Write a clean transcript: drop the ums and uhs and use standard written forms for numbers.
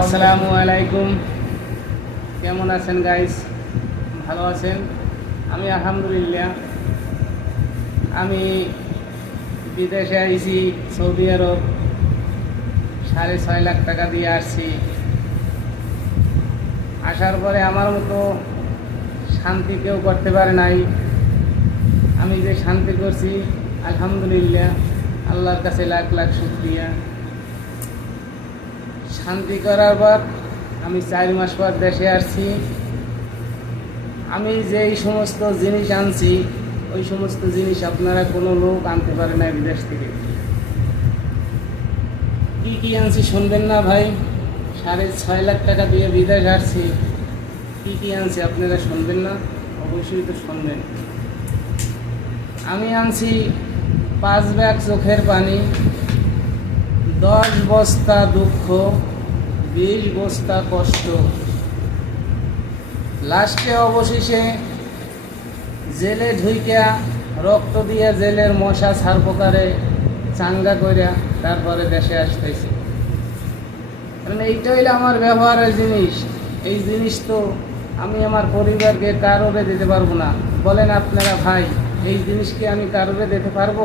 আসসালামু আলাইকুম। কেমন আছেন গাইস? ভালো আছেন? আমি আলহামদুলিল্লাহ। আমি বিদেশে আইছি, সৌদি আরব। 6.5 লাখ টাকা দিয়ে আসছি। আসার পরে আমার মতো শান্তি কেউ করতে পারে নাই। আমি যে শান্তি করছি, আলহামদুলিল্লাহ, আল্লাহর কাছে লাখ লাখ শুকরিয়া। শান্তি করার পর আমি 4 মাস পর দেশে আসছি। আমি যেই সমস্ত জিনিস আনছি, ওই সমস্ত জিনিস আপনারা কোনো লোক আনতে পারে না বিদেশ থেকে। কি কি আনছি শুনবেন না ভাই? 6.5 লাখ টাকা দিয়ে বিদেশ আসছি, কি কি আনছি আপনারা শুনবেন না? অবশ্যই তো শুনবেন। আমি আনছি 5 ব্যাগ চোখের পানি, 10 বস্তা দুঃখ, 20 বস্তা কষ্ট। লাস্টে অবশেষে জেলে ঢুইকা রক্ত দিয়ে জেলের মশা ছাড় প্রকারে চাঙ্গা কইরা তারপরে দেশে আসতেছি। কারণ এইটা হইলে আমার ব্যবহারের জিনিস। এই জিনিস তো আমি আমার পরিবারকে কারোরে দিতে পারবো না। বলেন আপনারা ভাই, এই জিনিস কি আমি কারোরে দিতে পারবো?